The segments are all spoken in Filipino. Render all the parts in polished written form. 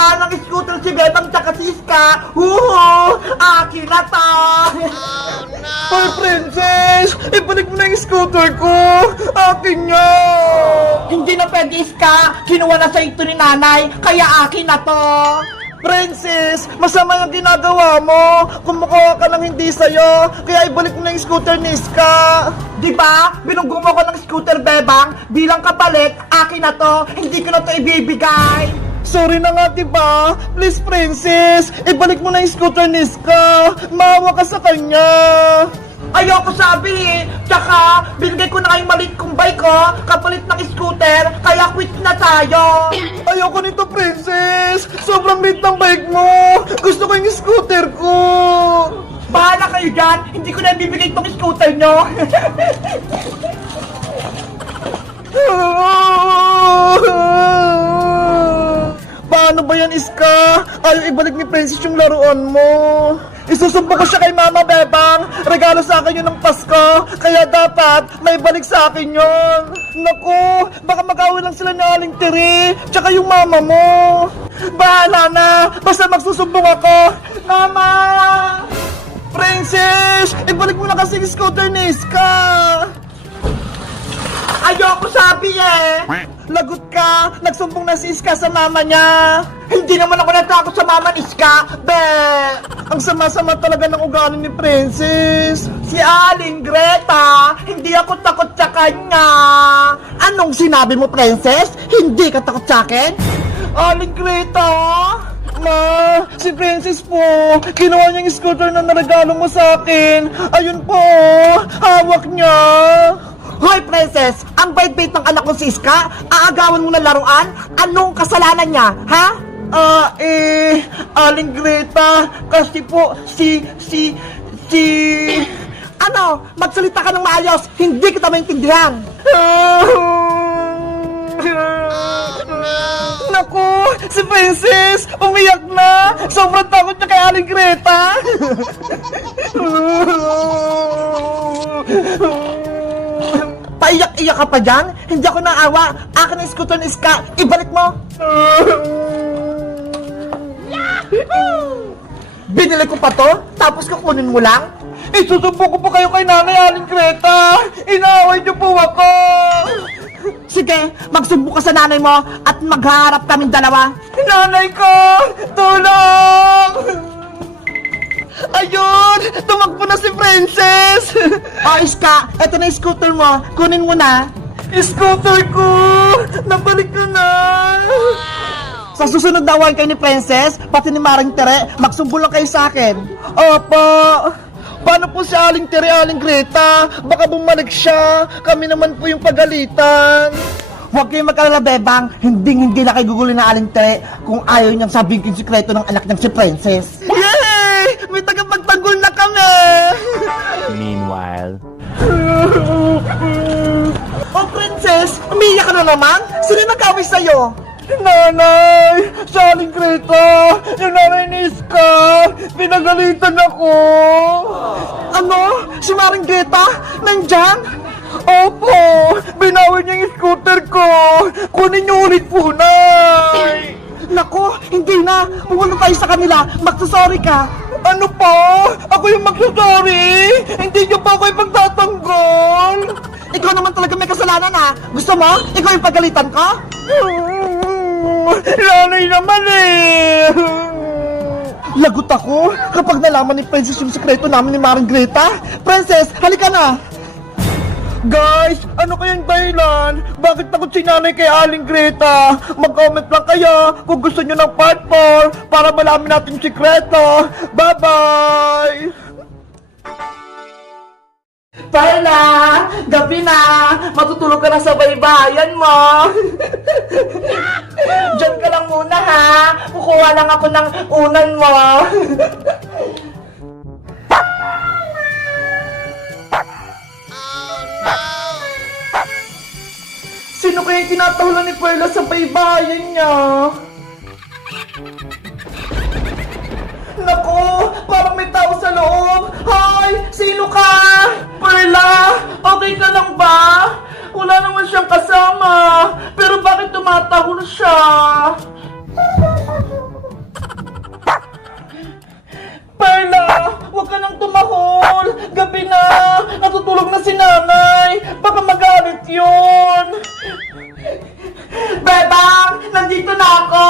wala nang scooter si Bebang tsaka si Iska. Akin na to. Ay, princess! Ibalik mo na yung scooter ko! Akin niya! Hindi na pwede, Iska. Kinuha na sa ito ni nanay, kaya akin na to. Princess! Masama yung ginagawa mo! Kumukuha ka ng hindi sa'yo! Kaya ibalik mo na yung scooter ni Iska! Diba? Binunggo mo ko ng scooter, Bebang. Bilang kapalit, akin na to. Hindi ko na to ibibigay. Sorry na nga, diba? Please, princess! Ibalik mo na yung scooter ni Iska! Maawa ka sa kanya! Ayoko sabi eh. Tsaka, binigay ko na kayong maliit kong bike ko, kapalit ng scooter, kaya quit na tayo. Ayoko nito, princess! Sobrang liit ng bike mo! Gusto ko yung scooter ko! Bahala kayo dyan, hindi ko na ibibigay itong scooter nyo. Paano ba yan, Iska? Ayaw ibalik ni Princess yung laruan mo. Isusumpo ko siya kay Mama Bebang. Regalo sa akin yun ng Pasko. Kaya dapat may balik sa akin yun. Naku, baka mag-away lang sila ni Aling Tiri. Tsaka yung mama mo. Bahala na. Basta magsusumbong ako. Mama! Princess! Ibalik mo na kasi yung scooter ni Iska. Ayoko sabi eh. Lagot ka! Nagsumbong na si Iska sa mama niya! Hindi naman ako natakot sa mama ni Iska. Ang sama-sama talaga ng ugali ni Princess! Si Aling Greta, hindi ako takot sa kanya. Anong sinabi mo, Princess? Hindi ka takot sa akin? Aling Greta! Ma, si Princess po, kinuha niya yung scooter na naregalo mo sa akin. Ayun po, hawak niya. Hoy, Princess! Ang bait-bait ng anak ko si Iska, aagawan mo na laruan? Anong kasalanan niya, ha? Aling Greta, kasi po, Ano? Magsalita ka ng maayos, hindi kita maintindihan. Naku, si Princess, umiyak na. Sobrang takot niya kay Aling Greta. Paiyak-iyak ka pa dyan? Hindi ako naawa. Akin ang scooter ni Iska, ibalik mo. Binili ko pa to, tapos kukunin mo lang? Isusumpo ko po kayo kay Nanay Aling Greta. Inaaway niyo po ako. Sige, magsumbo ka sa nanay mo at magharap kaming dalawa. Nanay ko, tulong! Ayun! Tumakbo na si Princess! O Iska, eto na yung scooter mo, kunin mo na. Scooter ko! Nabalik ko na! Sa susunod na awan kayo ni Princess, pati ni Maring Tere, magsumbo lang kayo sa akin. Opo! Paano po si Aling Tere, Aling Greta? Baka bumalik siya. Kami naman po yung pagalitan. Huwag kayong mag-alala, Bebang. Hindi na kayo gugulo na Aling Tere kung ayaw niyang sabihin yung sikreto ng anak niyang si Princess. Yay! May tagapagtanggol na kami! Meanwhile. Oh, Princess! Umiiyak ka na naman? Sino nag-away sa'yo? Nanay! Si Aling Greta! Yung nanay ni Iska! Pinagalitan ako! Ano? Si Maring Greta? Nandyan? Opo! Binawi niya yung scooter ko! Kunin niyo ulit po, Nay! Nako, hindi na. Pumunta tayo sa kanila. Magsasorry ka. Ano po? Ako yung magsasorry! Hindi niyo pa ako ipagtatanggol! Ikaw naman talaga may kasalanan ha. Gusto mo? Ikaw yung pagalitan ko? Nanay naman eh! Lagot ako kapag nalaman ni Princess yung sekreto namin ni Maring Greta. Princess, halika na. Guys, ano kayang dahilan? Bakit takot si nanay kay Aling Greta? Mag-comment lang kayo kung gusto nyo ng part 4 para malaman natin yung sikreto. Bye-bye! Paula, gabi na. Matutulog ka na sa baybayan mo. Diyan ka lang muna ha. Kukuha lang ako ng unan mo. Sino kaya tinatahulan ni Perla sa baybayan niya? Naku, parang may tao sa loob. Hoy, sino ka? Perla, okay ka lang ba? Wala naman siyang kasama. Pero bakit tumatahol siya? Huwag ka nang tumahol! Gabi na! Natutulog na si nanay! Baka magalit yun! Bebang, nandito na ako!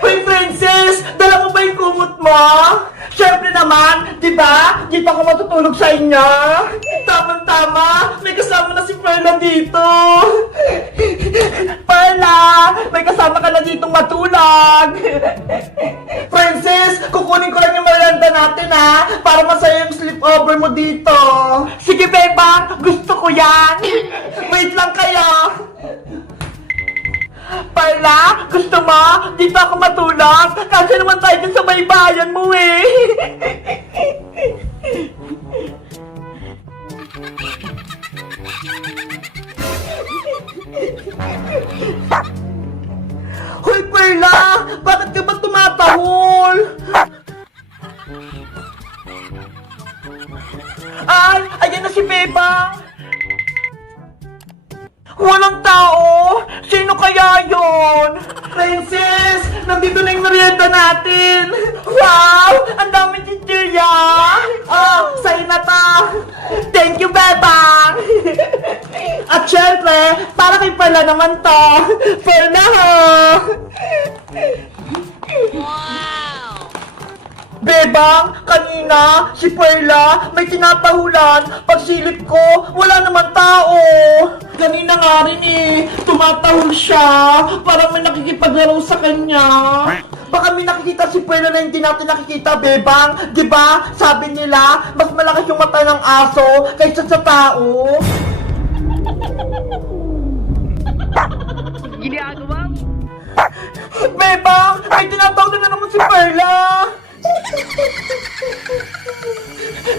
Hoy, Princess! Dala mo ba yung kumot mo? Siyempre naman, di ba? Dito ako matutulog sa inyo. Tamang-tama, may kasama na si Perla dito. Perla, may kasama ka na ditong matulog. Princess, kukunin ko lang yung merienda natin ha, para masaya yung sleepover mo dito. Sige, Bebang, gusto ko yan. Wait lang kayo. Perla, gusto mo? Dito ako matulog. Kasi naman tayo dyan sa baybayan mo eh. Hoy, Perla! Bakit ka ba tumatahol? Ay, ayan na si Bebang! Walang tao! Sino kaya yon? Princess! Nandito na yung merienda natin! Wow! Ang dami chichirya! Oh, sa'yo na to! Thank you, Bebang! At syempre, para kay Perla naman to! Perla ho! Bebang, kanina, si Perla, may tinatahulan. Pagsilip ko, wala naman tao. Kanina nga rin eh, tumatahol siya. Parang may nakikipaglaro sa kanya. Baka may nakikita si Perla na hindi natin nakikita, Bebang. Diba, sabi nila, mas malakas yung mata ng aso kaysa sa tao. Ginagawa mo? Bebang, may tinatawag na naman si Perla.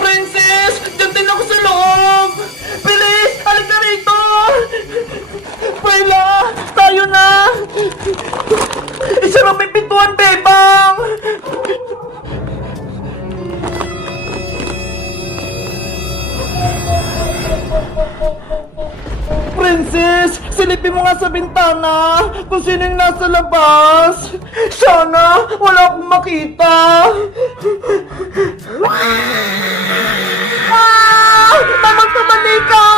Princess! Diyan din ako sa loob! Bilis! Halika rito! Perla! Tayo na! Isara may pintuan, Bebang! Princess! Silipin mo nga sa bintana kung sino yung nasa labas! Sana wala akong makita! Ah! Mama, tumali ka!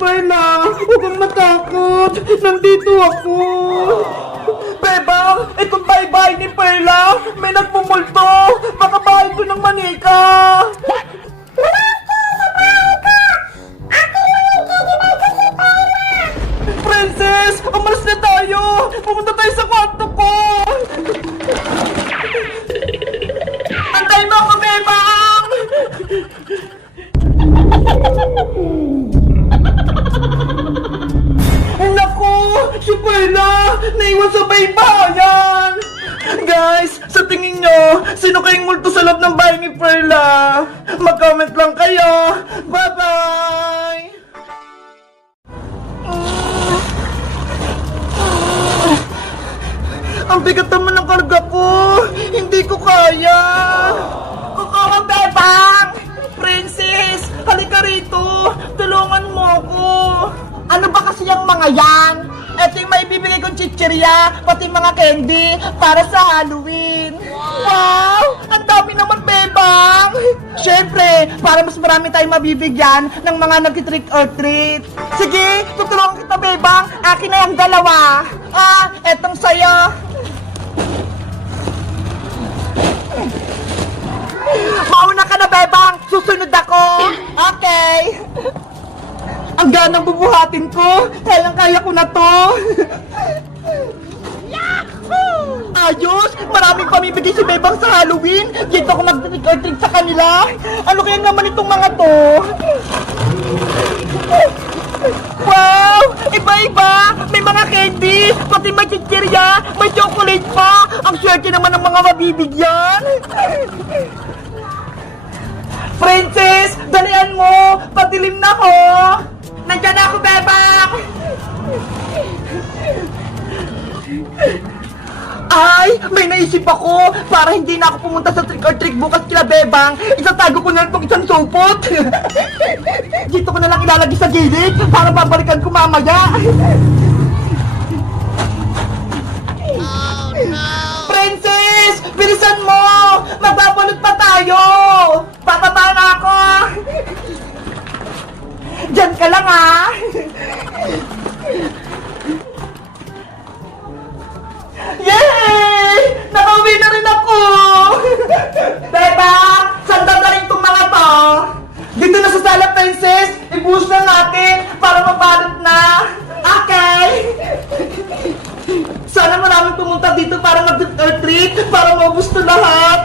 Perla, huwag kang matakot! Nandito ako! Bebang, itong bahay-bahay ni Perla! May nagmumulto! Baka bahay ko ng manika! Princess! Umalis na tayo! Pumunta tayo sa kwarto ko! Antay mo ako, Bebang! Naku! Si Perla! Naiwan sa baybayan! Guys, sa tingin nyo, sino kayong multo sa loob ng bahay ni Perla? Mag-comment lang kayo! Bye-bye! Ang bigat naman ng karga ko! Hindi ko kaya! Kukuha, Bebang! Princess! Halika rito! Tulungan mo ako! Ano ba kasi yung mga yan? Ito yung maibibigay kong chichirya, pati mga candy, para sa Halloween. Wow! Ang dami naman, Bebang! Siyempre, para mas marami tayong mabibigyan ng mga nag-trick or treat. Sige, tutulungan kita, Bebang. Akin na yung dalawa. Ah, etong sayo. Mauna ka na, Bebang. Susunod ako. Okay. Ang ganang bubuhatin ko. Kayang-kaya ko na to. Ayos! Maraming pamibigay si Bebang sa Halloween. Dito ako mag-trick or treat sa kanila. Ano kaya naman itong mga to? Wow! Iba-iba! May mga candy! Pati may chichirya! May chocolate pa! Ang swerte naman ng mga mabibigyan! Princess! Dalian mo! Patilim na ko! Nandiyan na ako, Bebang! Ay! May naisip ako! Para hindi na ako pumunta sa trick or treat bukas kila Bebang, itatago ko na itong isang supot! Dito ko na lang ilalagay sa gilid para babalikan ko mamaya! Princess! Bilisan mo! Magbabalot pa tayo! Bababa na ako! Diyan ka lang ha! Yay! Nakauwi na rin ako! Beba! Saan dadalhin tong mga to? Dito na sa sala, Princess! Ibuhos na natin para mabalot na! Okay! Sana maraming pumunta dito para mag-treat para maubos to lahat!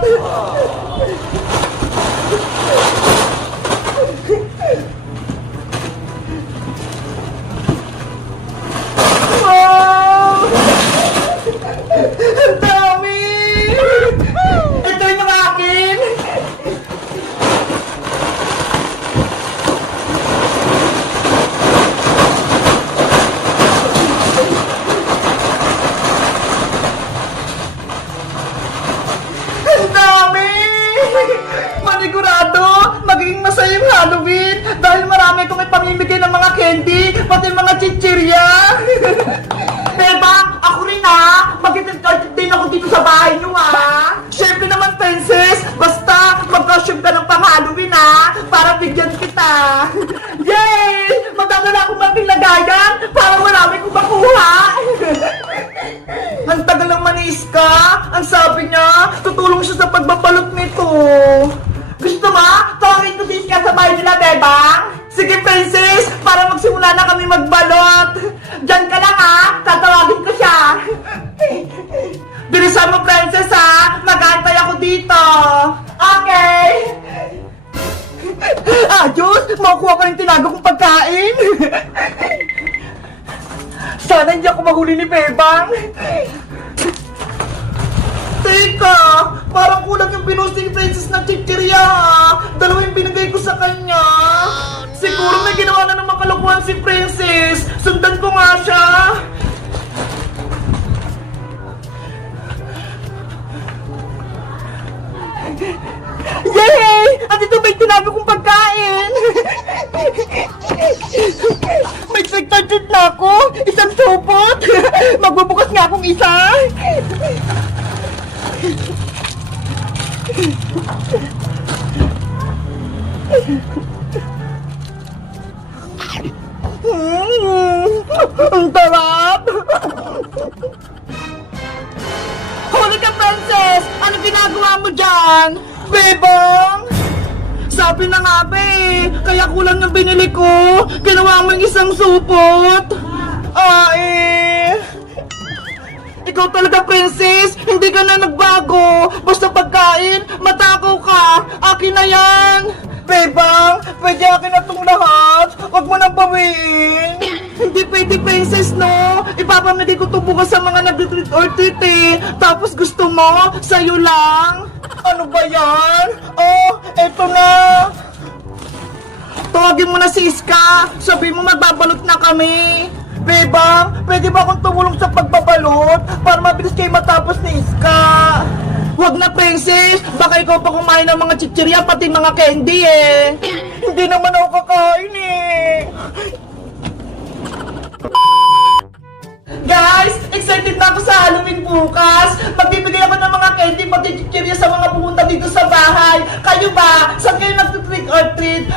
Wow! Ang dami! Ito yung mga akin! Ang dami! Manigurado, magiging masaya yung Halloween dahil marami akong ipamimigay ng mga candy, pati mga chichirya. Beba, ako rin ha! Mag-i-treat din ako dito sa bahay nyo ha! Siyempre naman, Princess, basta mag-costume ka ng pang-Halloween ha! Para bigyan kita! Yay! Magdadala akong mating lagayan para marami kong makuha! Ang tagal ng manis ka! Ang sabi niya, tutulong siya sa pagbabalot nito! Gusto mo? Tawagin ko si Iska sa bahay nila, Bebang! Sige, Princess! Para magsimula na kami magbalot! Diyan ka lang ha! Tatawagin ko siya! Bilisan mo, Princess ha! Mag-aantay ako dito! Okay! Diyos! Makukuha ko yung tinago kong pagkain! Sana hindi ako mahuli ni Bebang! Teka! Parang kulang yung pinusting Princess ng chichirya ha! Dalawa yung binigay ko sa kanya! Siguro may ginawa na naman kalukuhan si Princess! Sundan ko nga siya! Yay! Andito may tinago kong pagkain! May expected na ako! Isang supot! Magbubukas nga akong isa! Ang tarap! Huli ka, Princess! Ano ginagawa mo dyan? Bebang! Sabi na nga ba eh, kaya kulang yung binili ko. Ginawa mo yung isang supot. Ikaw talaga, Princess! Hindi ka na nagbago! Basta pagkain, matakaw ka! Akin na yan! Bebang, pwede akin na itong lahat! Huwag mo nang bawiin! Hindi pwede, Princess, no? Ipapamili ko ito bukas sa mga nag-treat or treat eh! Tapos gusto mo, sa'yo lang! Ano ba yan? Oh, eto na! Tawagin mo na si Iska! Sabi mo magbabalot na kami! Bebang, pwede ba akong tumulong sa pagbabalot para mabilis kayo matapos ni Iska? Huwag na, Princess! Baka ikaw pa kumain ng mga chichirya pati mga candy eh! Hindi naman ako kakain eh! Guys, excited na ako sa Halloween bukas! Magbibigay ako ng mga candy pati chichirya sa mga pumunta dito sa bahay! Kayo ba? Saan kayo nag-trick or treat?